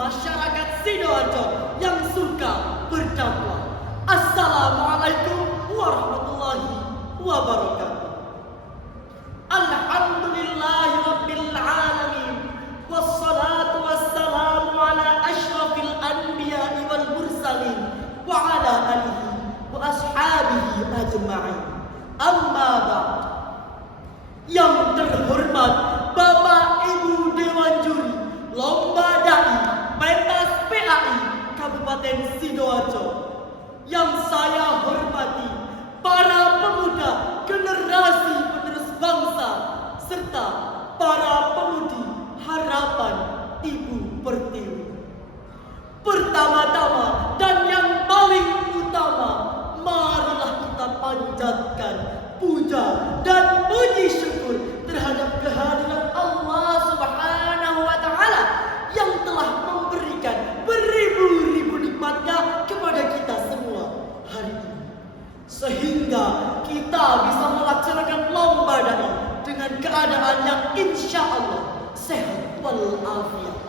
masyarakat Sidoarjo yang suka berdakwah. Assalamualaikum warahmatullahi wabarakatuh. Alhamdulillahi rabbil alamin, wassalatu wassalamu ala asyrafil anbiya'i wal mursalin wa ala alihi wa ashabihi ajma'in. Amma ba'd. Yang terhormat Bapak Ibu Dewan Juri Lomba Dai Pentas PAI Kabupaten Sidoarjo, yang saya hormati para pemuda generasi penerus bangsa serta para pemudi harapan Ibu Pertiwi. Pertama-tama dan yang paling utama, marilah kita panjatkan puja dan puji syukur terhadap kehadiran Allah Subhanahu wa Ta'ala yang telah memberikan beribu-ribu nikmatnya kepada kita semua hari ini, sehingga kita bisa melaksanakan lomba dai dengan keadaan yang insya Allah sehat walafiat.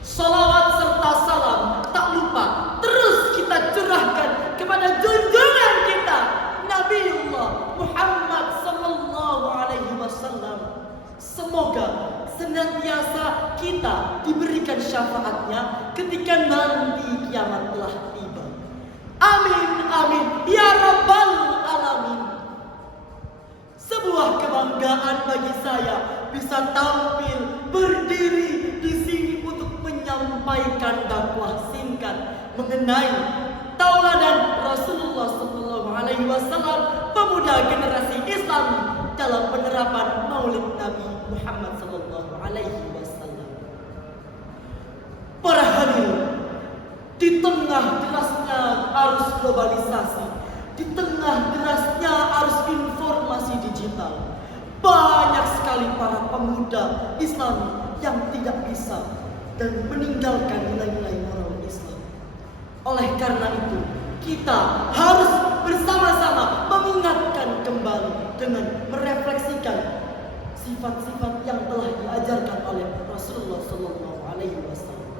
Salawat serta salam tak lupa terus kita curahkan kepada junjungan kita Nabiullah Muhammad sallallahu alaihi wasallam. Semoga senantiasa kita diberikan syafaatnya ketika nanti kiamat telah tiba. Amin amin ya rabbal alamin. Sebuah kebanggaan bagi saya bisa tampil berdiri di sini untuk menyampaikan dakwah singkat mengenai tauladan Rasulullah sallallahu alaihi wasallam, pemuda generasi Islam dalam penerapan Maulid Nabi Muhammad sallallahu alaihi wasallam. Para hadirin, di tengah derasnya arus globalisasi, di tengah derasnya arus informasi digital, banyak sekali para pemuda Islam yang tidak bisa dan meninggalkan nilai-nilai moral Islam. Oleh karena itu, kita harus bersama-sama mengingatkan kembali dengan merefleksikan sifat-sifat yang telah diajarkan oleh Rasulullah sallallahu alaihi wasallam.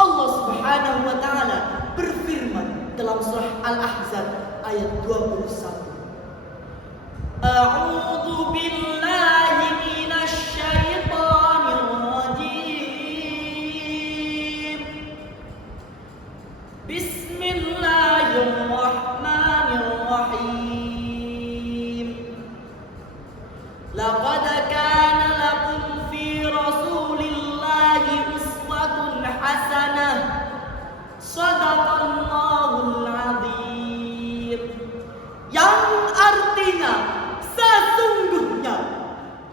Allah Subhanahu wa Ta'ala berfirman dalam surah Al-Ahzab ayat 21. A'udzu billahi minasy syaithanir rajim. Bismillahirrahmanirrahim. Laqad kana lakum fi Rasulillahi uswatun hasanah. Shadaqallahul adzim. Yang artinya sesungguhnya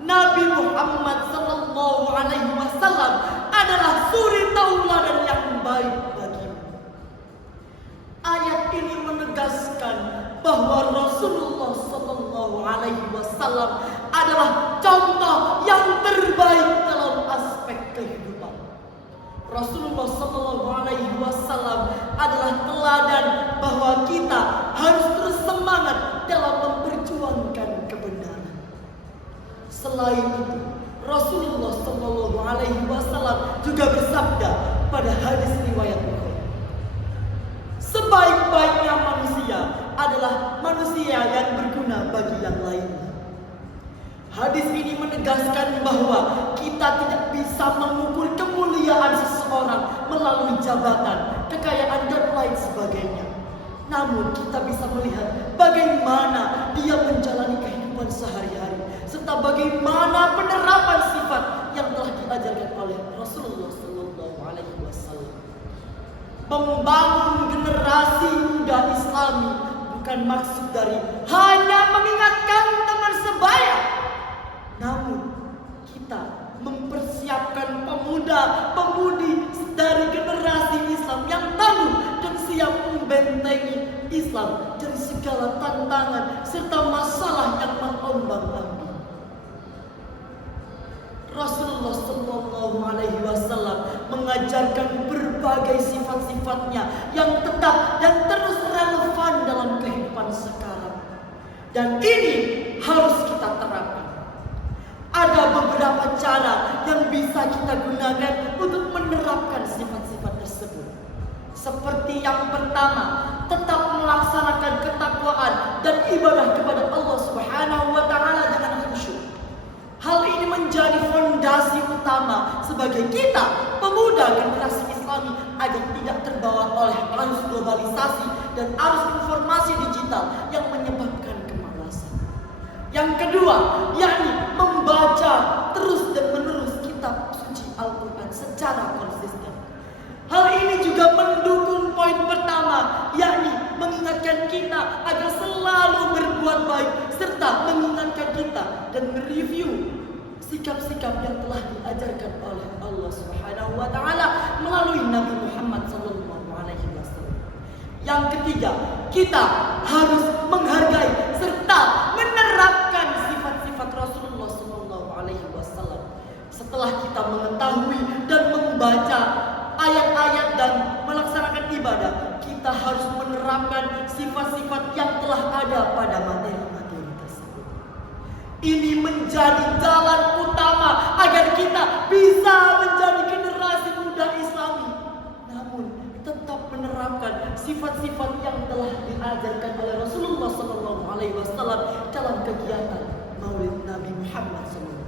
Nabi Muhammad sallallahu alaihi wasallam adalah suri tauladan yang baik bagimu. Ayat ini menegaskan bahwa Rasulullah sallallahu alaihi wasallam adalah contoh yang terbaik dalam aspek kehidupan. Rasulullah sallallahu alaihi wasallam adalah teladan bahwa kita harus terus semangat dalam memperjuangkan kebenaran. Selain itu, Rasulullah sallallahu alaihi wasallam juga bersabda pada hadis riwayat Bukhari, sebaik-baiknya manusia adalah manusia yang berguna bagi yang lainnya. Hadis ini menegaskan bahwa kita tidak bisa mengukur kemuliaan seseorang melalui jabatan, kekayaan, dan lain sebagainya. Namun kita bisa melihat bagaimana dia menjalani kehidupan sehari-hari, serta bagaimana penerapan sifat yang telah diajarkan oleh Rasulullah sallallahu alaihi wasallam. Membangun generasi muda Islami bukan maksud dari hanya mengingatkan teman sebaya, namun kita mempersiapkan pemuda-pemudi dari generasi Islam yang tangguh dan siap membentengi Islam dari segala tantangan serta masalah yang mengombang-ambing. Rasulullah sallallahu alaihi wasallam mengajarkan berbagai sifat-sifatnya yang tetap dan terus relevan dalam kehidupan sekarang. Dan ini harus kita terapkan. Ada beberapa cara yang bisa kita gunakan untuk menerapkan Seperti yang pertama, tetap melaksanakan ketakwaan dan ibadah kepada Allah Subhanahu wa taala dengan khusyuk. Hal ini menjadi fondasi utama sebagai kita pemuda generasi Islami agar tidak terbawa oleh arus globalisasi dan arus informasi digital yang menyebabkan kemalasan. Yang kedua, yakni membaca terus dan menerus kitab suci Al-Quran secara konsisten. Hal ini juga mendukung poin pertama, yakni mengingatkan kita agar selalu berbuat baik serta mengingatkan kita dan mereview sikap-sikap yang telah diajarkan oleh Allah Subhanahu wa taala melalui Nabi Muhammad sallallahu alaihi wasallam. Yang ketiga, kita harus menghargai serta menerapkan sifat-sifat Rasulullah sallallahu alaihi wasallam. Setelah kita mengetahui dan membaca ayat-ayat dan melaksanakan ibadah, kita harus menerapkan sifat-sifat yang telah ada pada materi-materi tersebut. Ini menjadi jalan utama agar kita bisa menjadi generasi muda Islami, namun tetap menerapkan sifat-sifat yang telah diajarkan oleh Rasulullah SAW dalam kegiatan Maulid Nabi Muhammad SAW.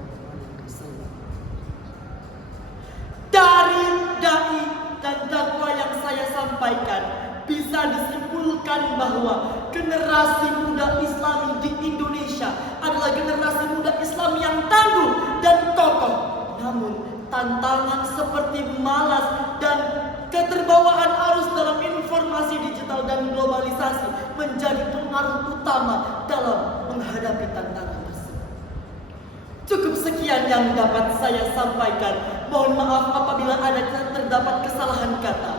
Dari dai dan dakwah yang saya sampaikan, bisa disimpulkan bahwa generasi muda Islami di Indonesia adalah generasi muda Islam yang tangguh dan kokoh. Namun tantangan seperti malas dan keterbawaan arus dalam informasi digital dan globalisasi menjadi pengaruh utama dalam menghadapi tantangan tersebut. Cukup sekian yang dapat saya sampaikan. Mohon maaf apabila ada terdapat kesalahan kata.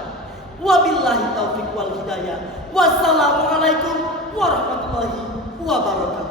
Wabillahi taufiq wal hidayah. Wassalamualaikum warahmatullahi wabarakatuh.